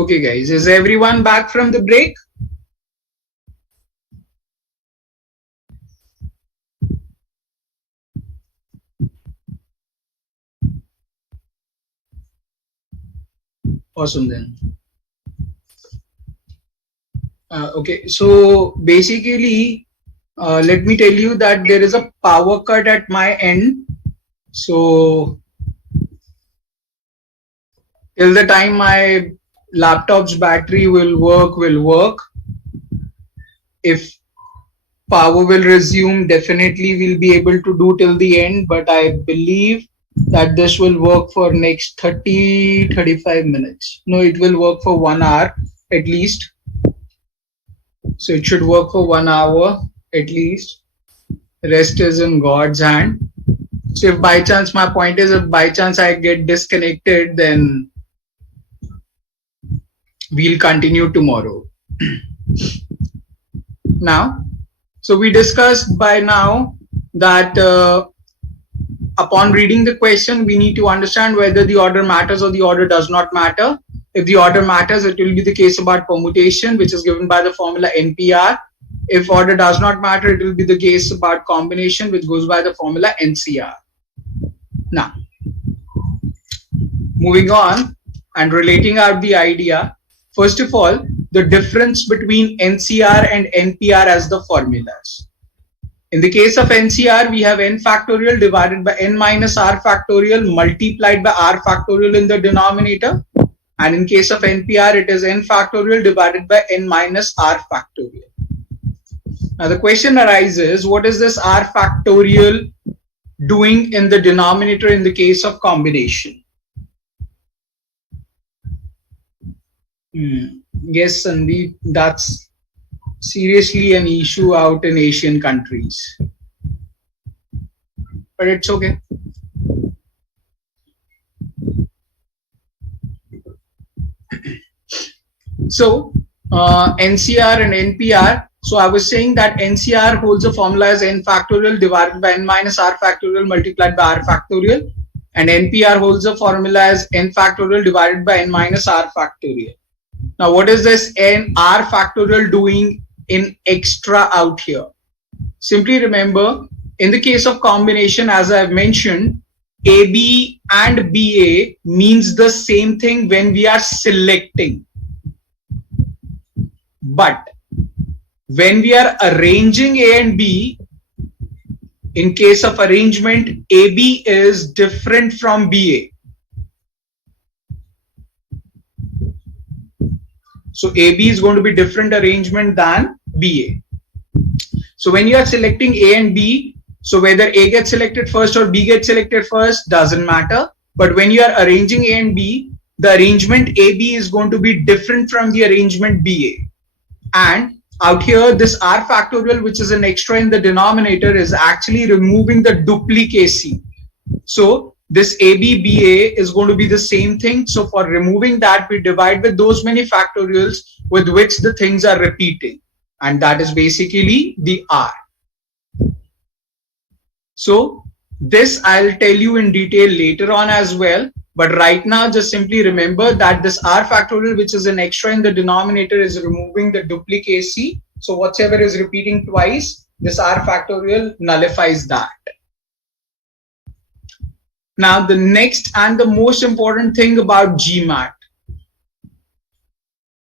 Okay guys, is everyone back from the break? Awesome then. Okay, so basically, let me tell you that there is a power cut at my end. So till the time my laptop's battery will work. If power will resume, definitely we'll be able to do till the end, but I believe that this will work for next 30-35 minutes. No, it will work for 1 hour at least. So it should work for 1 hour at least. Rest is in God's hand. So if by chance, my point is, if by chance I get disconnected, then we'll continue tomorrow. Now, so we discussed by now that upon reading the question, we need to understand whether the order matters or the order does not matter. If the order matters, it will be the case about permutation, which is given by the formula NPR. If order does not matter, it will be the case about combination, which goes by the formula NCR. Now, moving on and relating out the idea, first of all, the difference between NCR and NPR as the formulas. In the case of NCR, we have n factorial divided by n minus r factorial multiplied by r factorial in the denominator. And in case of NPR, it is n factorial divided by n minus r factorial. Now the question arises, what is this r factorial doing in the denominator in the case of combination? Yes, Sandeep, that's seriously an issue out in Asian countries. But it's okay. So NCR and NPR. So I was saying that NCR holds a formula as n factorial divided by n minus r factorial multiplied by r factorial, and NPR holds a formula as n factorial divided by n minus r factorial. Now what is this n r factorial doing in extra out here? Simply remember, in the case of combination, as I've mentioned, AB and BA means the same thing when we are selecting. But when we are arranging A and B, in case of arrangement, AB is different from BA. So AB is going to be different arrangement than BA. So when you are selecting A and B, so whether A gets selected first or B gets selected first doesn't matter. But when you are arranging A and B, the arrangement AB is going to be different from the arrangement BA. And out here, this r factorial, which is an extra in the denominator, is actually removing the duplicacy. So this ABBA is going to be the same thing. So for removing that, we divide with those many factorials with which the things are repeating. And that is basically the R. So this I'll tell you in detail later on as well. But right now, just simply remember that this r factorial, which is an extra in the denominator, is removing the duplicacy. So whatever is repeating twice, this r factorial nullifies that. Now, the next and the most important thing about GMAT.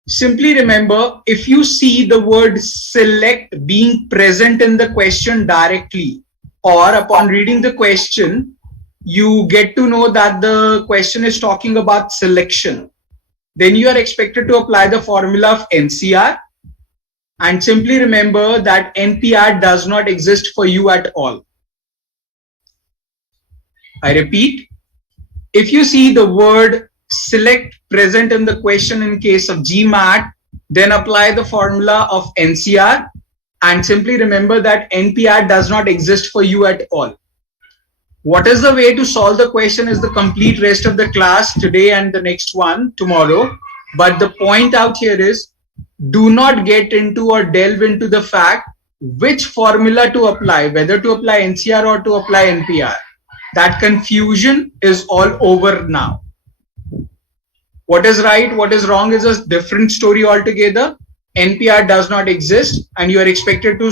Simply remember, if you see the word select being present in the question directly, or upon reading the question, you get to know that the question is talking about selection. Then you are expected to apply the formula of NCR. And simply remember that NPR does not exist for you at all. I repeat, if you see the word select present in the question in case of GMAT, then apply the formula of NCR and simply remember that NPR does not exist for you at all. What is the way to solve the question is the complete rest of the class today and the next one tomorrow. But the point out here is, do not get into or delve into the fact which formula to apply, whether to apply NCR or to apply NPR. That confusion is all over now. What is right, what is wrong is a different story altogether. NPR does not exist, and you are expected to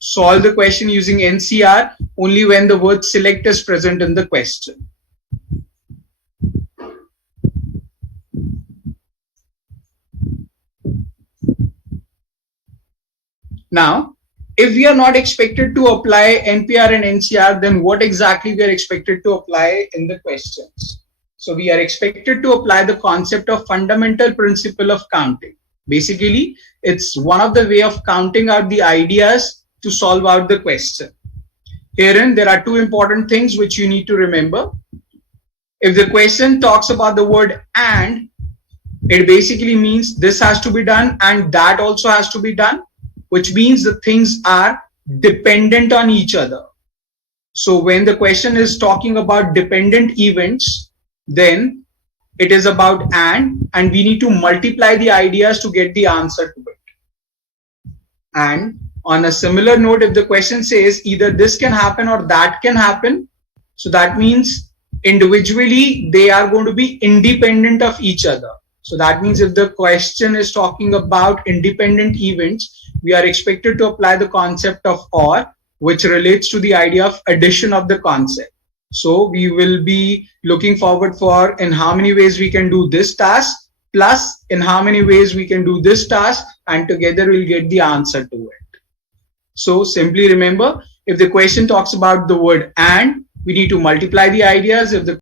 solve the question using NCR only when the word select is present in the question. Now, if we are not expected to apply NPR and NCR, then what exactly we are expected to apply in the questions? So we are expected to apply the concept of fundamental principle of counting. Basically, it's one of the way of counting out the ideas to solve out the question. Herein, there are two important things which you need to remember. If the question talks about the word and, it basically means this has to be done and that also has to be done, which means the things are dependent on each other. So when the question is talking about dependent events, then it is about and we need to multiply the ideas to get the answer to it. And on a similar note, if the question says either this can happen or that can happen, so that means individually they are going to be independent of each other. So that means if the question is talking about independent events, we are expected to apply the concept of OR, which relates to the idea of addition of the concept. So we will be looking forward for in how many ways we can do this task, plus in how many ways we can do this task, and together we'll get the answer to it. So simply remember, if the question talks about the word and, we need to multiply the ideas. If the